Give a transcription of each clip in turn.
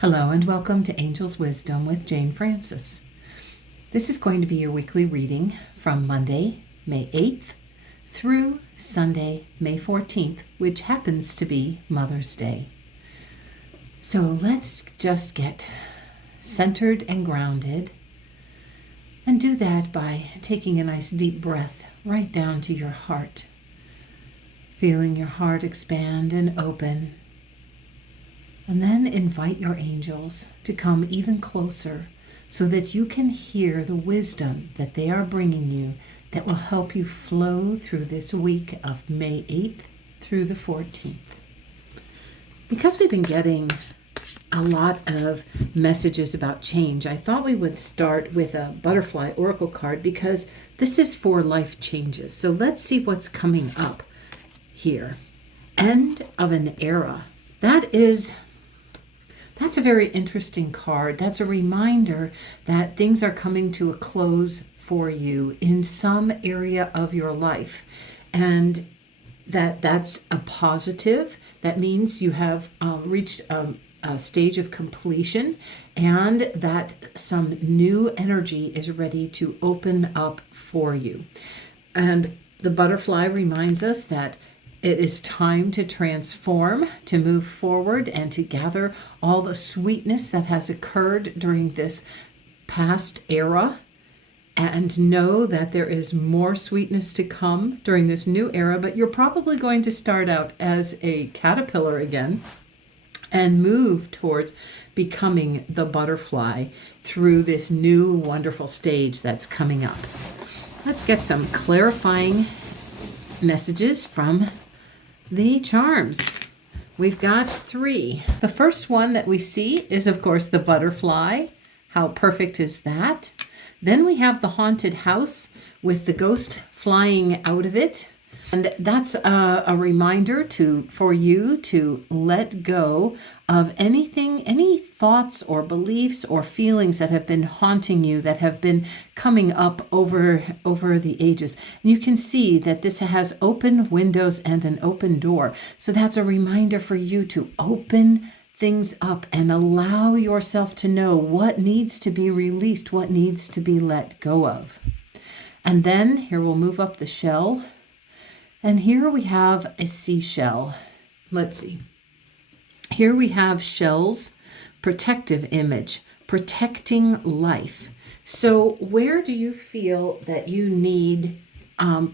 Hello and welcome to Angel's Wisdom with Jane Francis. This is going to be your weekly reading from Monday, May 8th through Sunday, May 14th, which happens to be Mother's Day. So let's just get centered and grounded, and do that by taking a nice deep breath right down to your heart, feeling your heart expand and open. And then invite your angels to come even closer so that you can hear the wisdom that they are bringing you that will help you flow through this week of May 8th through the 14th. Because we've been getting a lot of messages about change, I thought we would start with a butterfly oracle card because this is for life changes. So let's see what's coming up here. End of an era. That's a very interesting card. That's a reminder that things are coming to a close for you in some area of your life. And that's a positive. That means you have reached a stage of completion and that some new energy is ready to open up for you. And the butterfly reminds us that it is time to transform, to move forward, and to gather all the sweetness that has occurred during this past era, and know that there is more sweetness to come during this new era. But you're probably going to start out as a caterpillar again and move towards becoming the butterfly through this new wonderful stage that's coming up. Let's get some clarifying messages from the charms. We've got 3. The first one that we see is, of course, the butterfly. How perfect is that? Then we have the haunted house with the ghost flying out of it. And that's a reminder for you to let go of anything, any thoughts or beliefs or feelings that have been haunting you, that have been coming up over the ages. And you can see that this has open windows and an open door. So that's a reminder for you to open things up and allow yourself to know what needs to be released, what needs to be let go of. And then here we'll move up the shell. And here we have a seashell. Let's see. Here we have shells, protective image, protecting life. So where do you feel that you need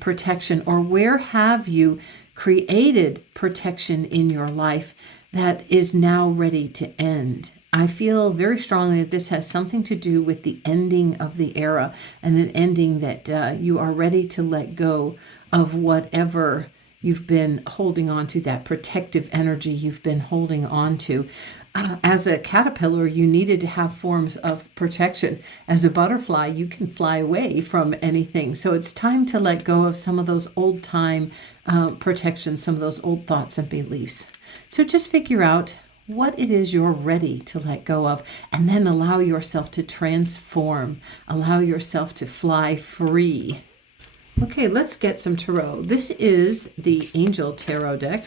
protection, or where have you created protection in your life that is now ready to end? I feel very strongly that this has something to do with the ending of the era, and an ending that you are ready to let go of whatever you've been holding on to, that protective energy you've been holding on to. As a caterpillar, you needed to have forms of protection. As a butterfly, you can fly away from anything. So it's time to let go of some of those old time protections, some of those old thoughts and beliefs. So just figure out what it is you're ready to let go of, and then allow yourself to transform, allow yourself to fly free. Okay, let's get some tarot. This is the Angel Tarot deck,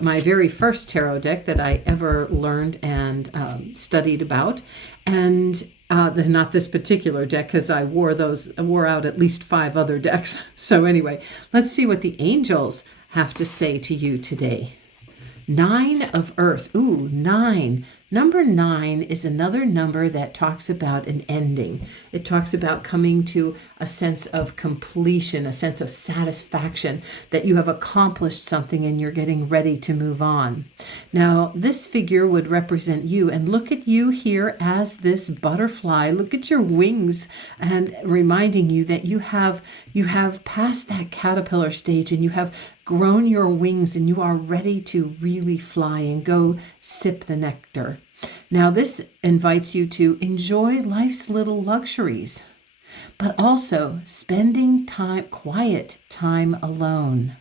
my very first tarot deck that I ever learned and studied about. And not this particular deck, because I wore out at least 5 other decks. So anyway, let's see what the angels have to say to you today. 9 of Earth. Ooh, 9. Number 9 is another number that talks about an ending. It talks about coming to a sense of completion, a sense of satisfaction, that you have accomplished something and you're getting ready to move on. Now, this figure would represent you, and look at you here as this butterfly. Look at your wings, and reminding you that you have passed that caterpillar stage, and you have grown your wings, and you are ready to really fly and go sip the nectar. Now, this invites you to enjoy life's little luxuries, but also spending quiet time alone,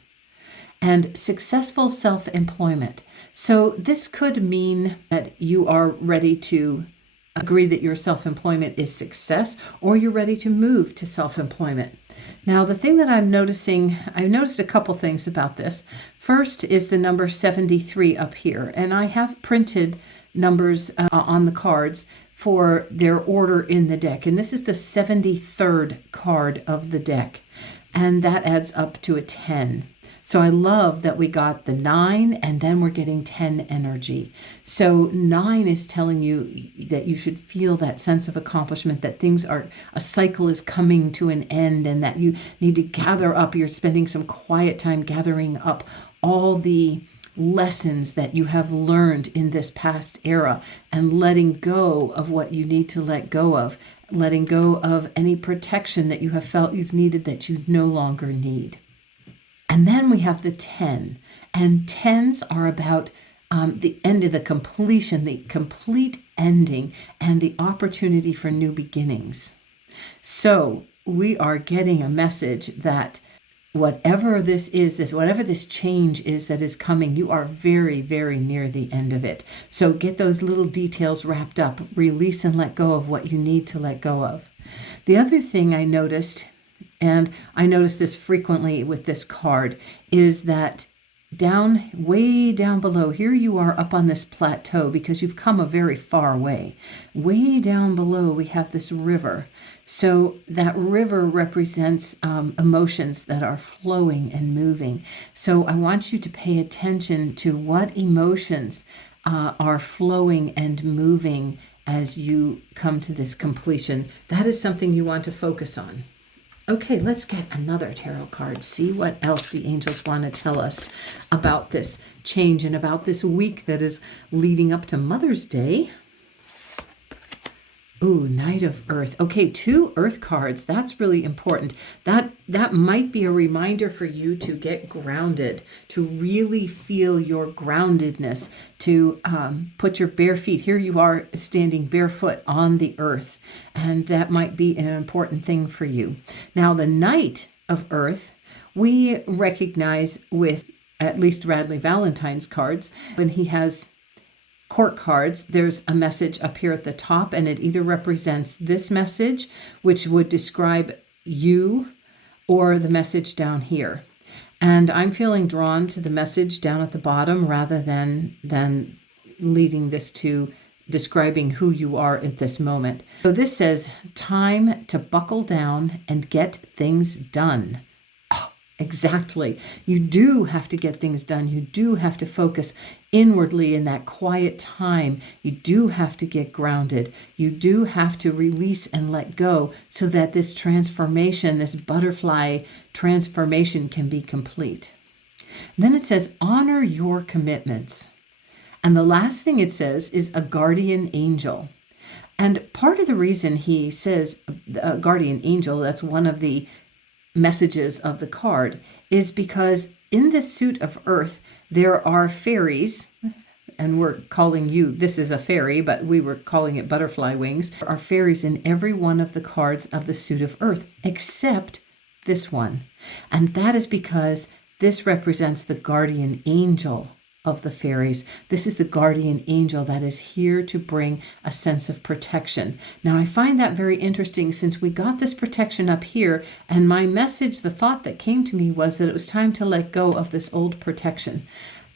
and successful self-employment. So this could mean that you are ready to agree that your self-employment is success, or you're ready to move to self-employment. Now, the thing that I've noticed a couple things about this. First is the number 73 up here, and I have printed numbers on the cards for their order in the deck. And this is the 73rd card of the deck. And that adds up to a 10. So I love that we got the 9 and then we're getting 10 energy. So 9 is telling you that you should feel that sense of accomplishment, that a cycle is coming to an end, and that you need to gather up. You're spending some quiet time gathering up all the lessons that you have learned in this past era and letting go of what you need to let go of, letting go of any protection that you have felt you've needed that you no longer need. And then we have the 10, and 10s are about the end of the completion, the complete ending, and the opportunity for new beginnings. So we are getting a message that whatever this is, whatever this change is that is coming, you are very, very near the end of it. So get those little details wrapped up, release and let go of what you need to let go of. The other thing I noticed, and I notice this frequently with this card, is that way down below, here you are up on this plateau because you've come a very far way. Way down below, we have this river. So that river represents emotions that are flowing and moving. So I want you to pay attention to what emotions are flowing and moving as you come to this completion. That is something you want to focus on. Okay, let's get another tarot card. See what else the angels want to tell us about this change and about this week that is leading up to Mother's Day. Ooh, Knight of Earth. Okay, 2 Earth cards. That's really important. That might be a reminder for you to get grounded, to really feel your groundedness, to put your bare feet. Here you are standing barefoot on the earth, and that might be an important thing for you. Now, the Knight of Earth, we recognize with at least Radley Valentine's cards, when he has court cards, there's a message up here at the top, and it either represents this message, which would describe you, or the message down here. And I'm feeling drawn to the message down at the bottom rather than leading this to describing who you are at this moment. So this says, time to buckle down and get things done. Exactly. You do have to get things done. You do have to focus inwardly in that quiet time. You do have to get grounded. You do have to release and let go so that this transformation, this butterfly transformation, can be complete. And then it says, honor your commitments. And the last thing it says is a guardian angel. And part of the reason he says a guardian angel, that's one of the messages of the card, is because in this suit of earth there are fairies, and we're calling you, this is a fairy, but we were calling it butterfly wings. There are fairies in every one of the cards of the suit of earth except this one, and that is because this represents the guardian angel of the fairies. This is the guardian angel that is here to bring a sense of protection. Now, I find that very interesting since we got this protection up here, and my message, the thought that came to me was that it was time to let go of this old protection.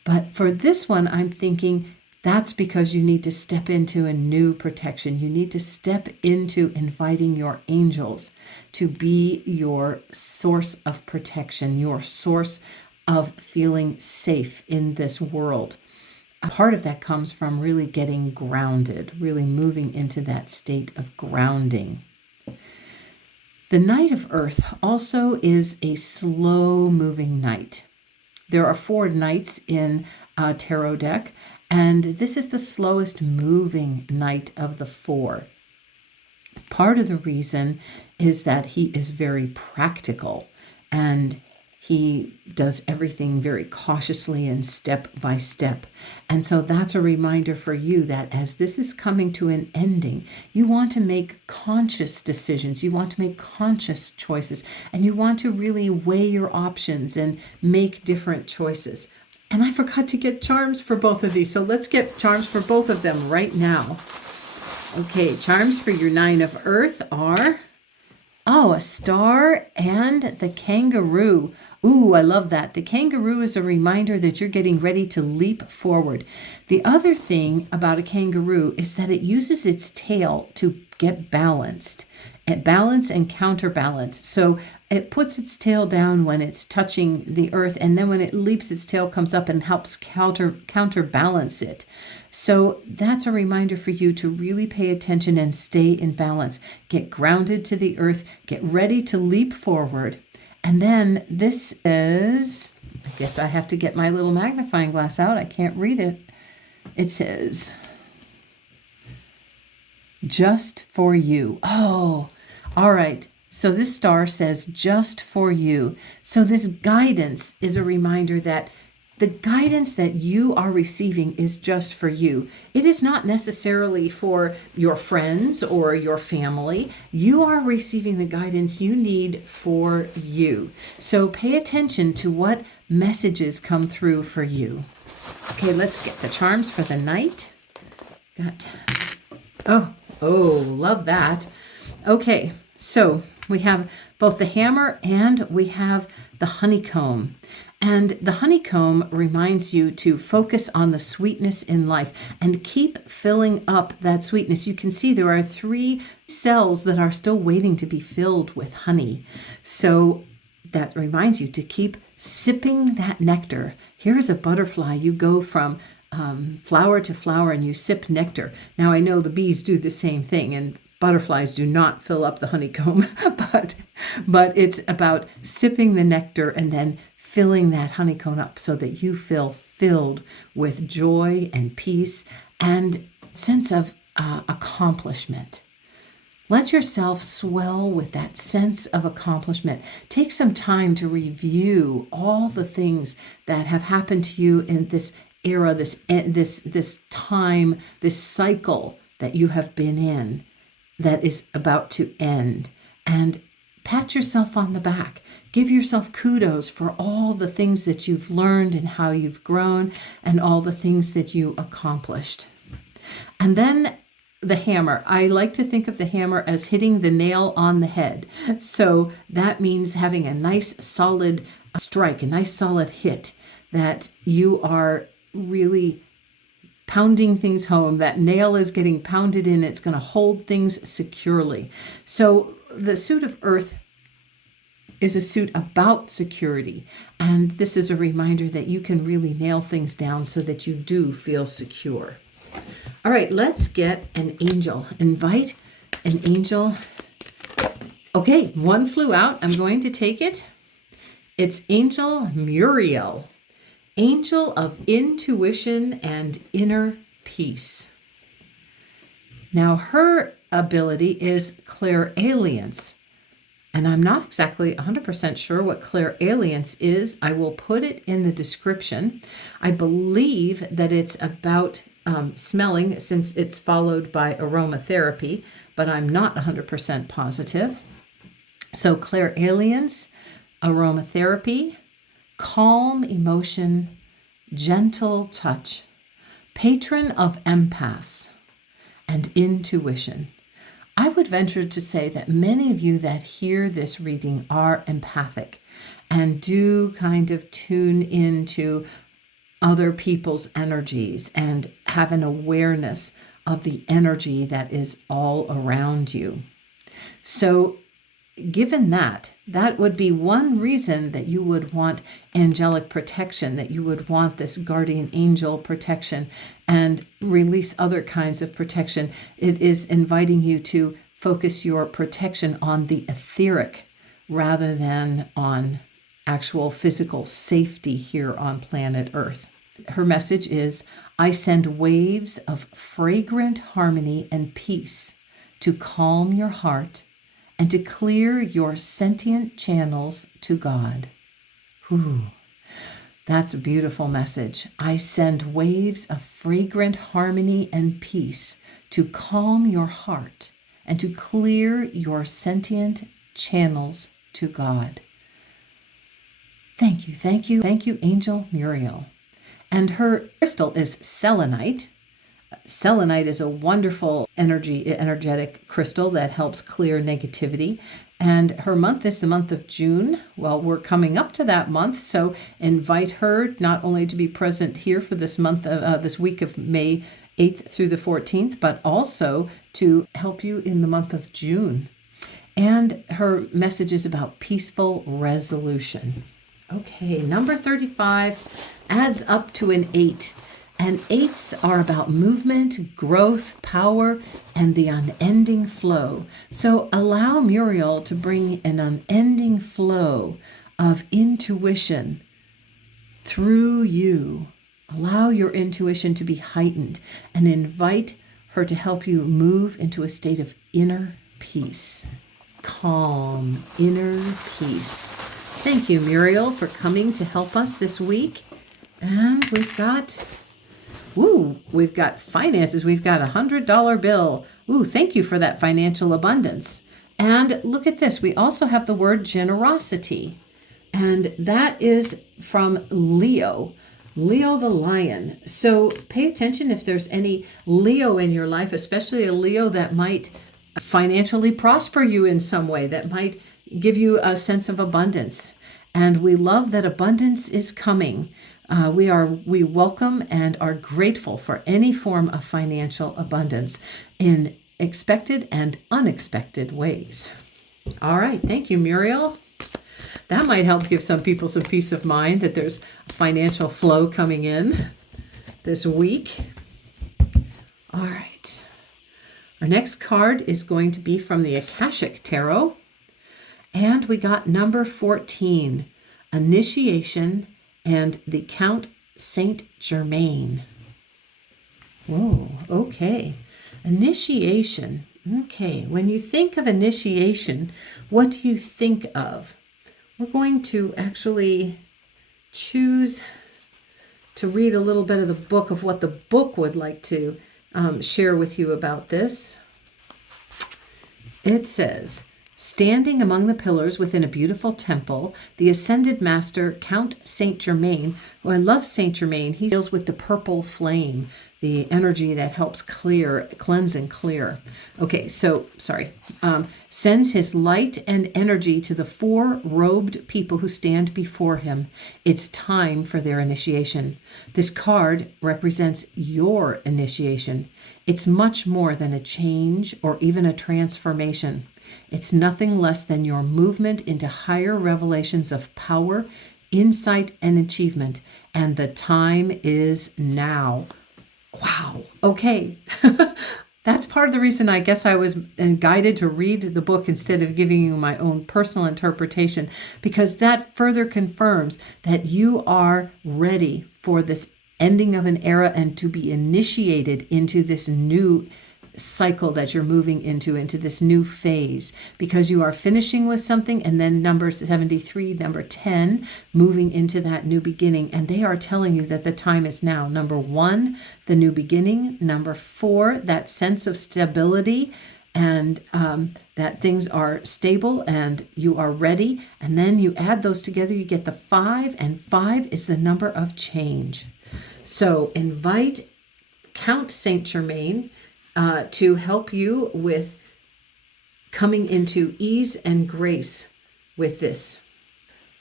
But for this one, I'm thinking that's because you need to step into a new protection. You need to step into inviting your angels to be your source of protection, your source of feeling safe in this world. A part of that comes from really getting grounded, really moving into that state of grounding. The Knight of Earth also is a slow-moving knight. There are 4 knights in a tarot deck, and this is the slowest moving knight of the 4. Part of the reason is that he is very practical, and he does everything very cautiously and step by step. And so that's a reminder for you that as this is coming to an ending, you want to make conscious decisions. You want to make conscious choices. And you want to really weigh your options and make different choices. And I forgot to get charms for both of these. So let's get charms for both of them right now. Okay, charms for your 9 of Earth are Oh, a star and the kangaroo. Ooh, I love that. The kangaroo is a reminder that you're getting ready to leap forward. The other thing about a kangaroo is that it uses its tail to get balanced. At balance and counterbalance. So it puts its tail down when it's touching the earth, and then when it leaps, its tail comes up and helps counterbalance it. So that's a reminder for you to really pay attention and stay in balance. Get grounded to the earth, get ready to leap forward. And then this is, I guess I have to get my little magnifying glass out. I can't read it. It says, just for you. Oh, all right. So this star says just for you. So this guidance is a reminder that the guidance that you are receiving is just for you. It is not necessarily for your friends or your family. You are receiving the guidance you need for you. So pay attention to what messages come through for you. Okay, let's get the charms for the night. Love that. Okay, so we have both the hammer and we have the honeycomb. And the honeycomb reminds you to focus on the sweetness in life and keep filling up that sweetness. You can see there are 3 cells that are still waiting to be filled with honey. So that reminds you to keep sipping that nectar. Here's a butterfly. You go from flower to flower and you sip nectar. Now I know the bees do the same thing, and butterflies do not fill up the honeycomb, but it's about sipping the nectar and then filling that honeycomb up so that you feel filled with joy and peace and sense of accomplishment. Let yourself swell with that sense of accomplishment. Take some time to review all the things that have happened to you in this era, this time, this cycle that you have been in that is about to end. And pat yourself on the back. Give yourself kudos for all the things that you've learned and how you've grown and all the things that you accomplished. And then the hammer. I like to think of the hammer as hitting the nail on the head. So that means having a nice solid strike, a nice solid hit, that you are really pounding things home. That nail is getting pounded in. It's going to hold things securely. So the suit of earth is a suit about security. And this is a reminder that you can really nail things down so that you do feel secure. All right, let's get an angel. Invite an angel. Okay, one flew out. I'm going to take it. It's Angel Muriel. Angel of intuition and inner peace. Now, her ability is clairalience. And I'm not exactly 100% sure what clairalience is. I will put it in the description. I believe that it's about smelling, since it's followed by aromatherapy, but I'm not 100% positive. So clairalience, aromatherapy, calm emotion, gentle touch, patron of empaths, and intuition. I would venture to say that many of you that hear this reading are empathic and do kind of tune into other people's energies and have an awareness of the energy that is all around you. So given that, that would be one reason that you would want angelic protection, that you would want this guardian angel protection and release other kinds of protection. It is inviting you to focus your protection on the etheric rather than on actual physical safety here on planet Earth. Her message is, I send waves of fragrant harmony and peace to calm your heart and to clear your sentient channels to God. Whew. That's a beautiful message. I send waves of fragrant harmony and peace to calm your heart and to clear your sentient channels to God. Thank you, Angel Muriel. And her crystal is selenite. Selenite is a wonderful energetic crystal that helps clear negativity. And her month is the month of June. Well, we're coming up to that month, so invite her not only to be present here for this month, this week of May 8th through the 14th, but also to help you in the month of June. And her message is about peaceful resolution. Okay, number 35 adds up to an 8. And 8s are about movement, growth, power, and the unending flow. So allow Muriel to bring an unending flow of intuition through you. Allow your intuition to be heightened and invite her to help you move into a state of inner peace. Calm, inner peace. Thank you, Muriel, for coming to help us this week. And we've got finances. We've got a $100 bill. Thank you for that financial abundance. And look at this. We also have the word generosity. And that is from Leo the lion. So pay attention if there's any Leo in your life, especially a Leo that might financially prosper you in some way, that might give you a sense of abundance. And we love that abundance is coming. We welcome and are grateful for any form of financial abundance in expected and unexpected ways. All right. Thank you, Muriel. That might help give some people some peace of mind that there's financial flow coming in this week. All right. Our next card is going to be from the Akashic Tarot. And we got number 14, Initiation, and the Count Saint Germaine. Whoa, okay. Initiation. Okay, when you think of initiation, what do you think of? We're going to actually choose to read a little bit of the book of what the book would like to share with you about this. It says, standing among the pillars within a beautiful temple, the ascended master, Count Saint Germaine, who I love Saint Germaine, he deals with the purple flame, the energy that helps cleanse and clear. Okay, sends his light and energy to the 4 robed people who stand before him. It's time for their initiation. This card represents your initiation. It's much more than a change or even a transformation. It's nothing less than your movement into higher revelations of power, insight, and achievement. And the time is now. Wow. Okay. That's part of the reason I guess I was guided to read the book instead of giving you my own personal interpretation, because that further confirms that you are ready for this ending of an era and to be initiated into this new cycle that you're moving into this new phase, because you are finishing with something, and then number 73, number 10, moving into that new beginning. And they are telling you that the time is now. Number 1, the new beginning. Number 4, that sense of stability, and that things are stable and you are ready. And then you add those together, you get the 5, and 5 is the number of change. So invite Count Saint Germaine to help you with coming into ease and grace with this.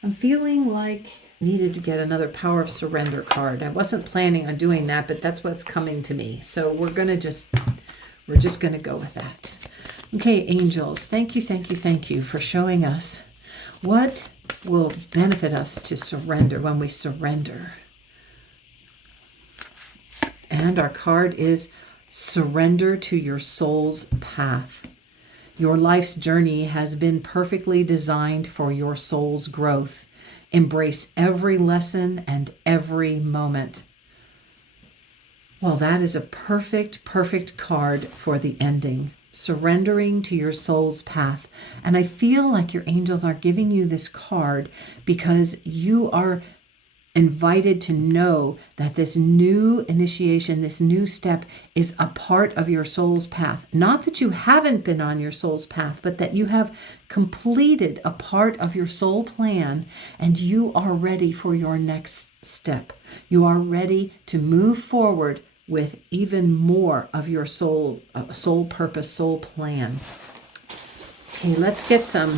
I'm feeling like I needed to get another Power of Surrender card. I wasn't planning on doing that, but that's what's coming to me. So we're just going to go with that. Okay, angels, thank you for showing us what will benefit us to surrender when we surrender. And our card is surrender to your soul's path. Your life's journey has been perfectly designed for your soul's growth. Embrace every lesson and every moment. Well, that is a perfect card for the ending. Surrendering to your soul's path. And I feel like your angels are giving you this card because you are invited to know that this new initiation, this new step is a part of your soul's path. Not that you haven't been on your soul's path, but that you have completed a part of your soul plan and you are ready for your next step. You are ready to move forward with even more of your soul purpose, soul plan. Okay, let's get some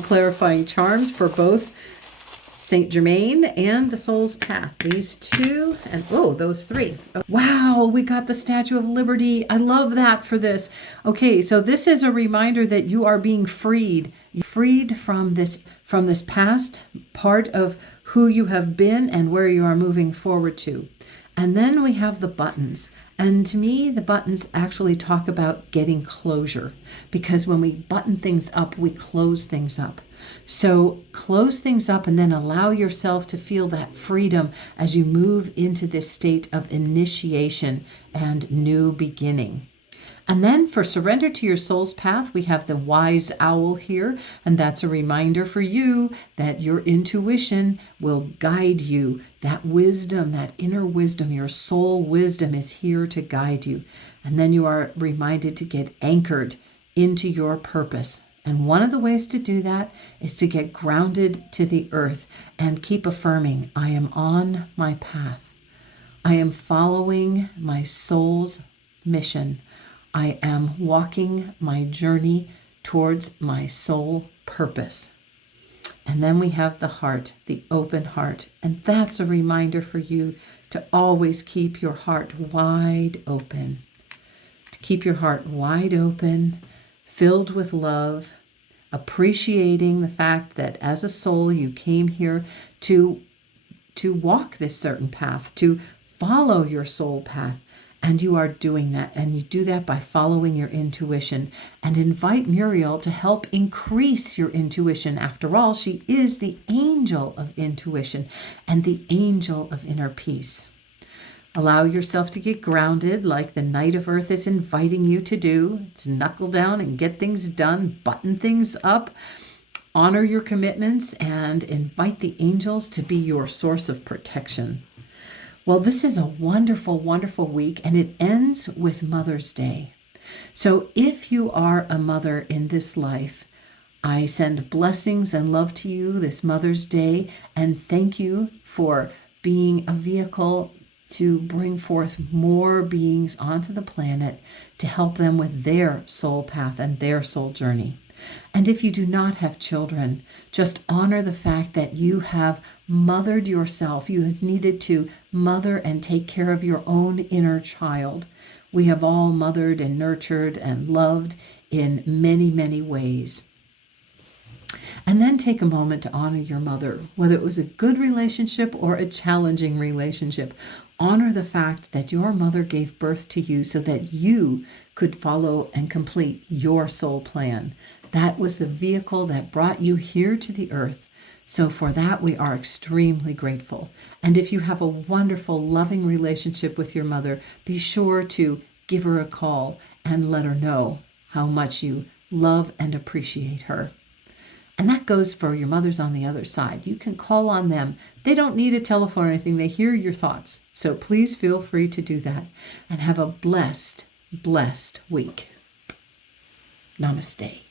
clarifying charms for both Saint Germaine and the Soul's Path. These two and those three. Wow, we got the Statue of Liberty. I love that for this. Okay, so this is a reminder that you are being freed. Freed from this past part of who you have been and where you are moving forward to. And then we have the buttons. And to me, the buttons actually talk about getting closure, because when we button things up, we close things up. So close things up and then allow yourself to feel that freedom as you move into this state of initiation and new beginning. And then for surrender to your soul's path, we have the wise owl here. And that's a reminder for you that your intuition will guide you. That wisdom, that inner wisdom, your soul wisdom is here to guide you. And then you are reminded to get anchored into your purpose. And one of the ways to do that is to get grounded to the earth and keep affirming, I am on my path. I am following my soul's mission. I am walking my journey towards my soul purpose. And then we have the heart, the open heart. And that's a reminder for you to always keep your heart wide open. To keep your heart wide open, filled with love, appreciating the fact that as a soul you came here to walk this certain path, to follow your soul path. And you are doing that. And you do that by following your intuition. And invite Muriel to help increase your intuition. After all, she is the angel of intuition and the angel of inner peace. Allow yourself to get grounded like the Knight of Earth is inviting you to do. It's knuckle down and get things done, button things up, honor your commitments, and invite the angels to be your source of protection. Well, this is a wonderful, wonderful week, and it ends with Mother's Day. So if you are a mother in this life, I send blessings and love to you this Mother's Day, and thank you for being a vehicle to bring forth more beings onto the planet to help them with their soul path and their soul journey. And if you do not have children, just honor the fact that you have mothered yourself. You have needed to mother and take care of your own inner child. We have all mothered and nurtured and loved in many, many ways. And then take a moment to honor your mother, whether it was a good relationship or a challenging relationship. Honor the fact that your mother gave birth to you so that you could follow and complete your soul plan. That was the vehicle that brought you here to the earth. So for that, we are extremely grateful. And if you have a wonderful, loving relationship with your mother, be sure to give her a call and let her know how much you love and appreciate her. And that goes for your mothers on the other side. You can call on them. They don't need a telephone or anything. They hear your thoughts. So please feel free to do that. And have a blessed, blessed week. Namaste.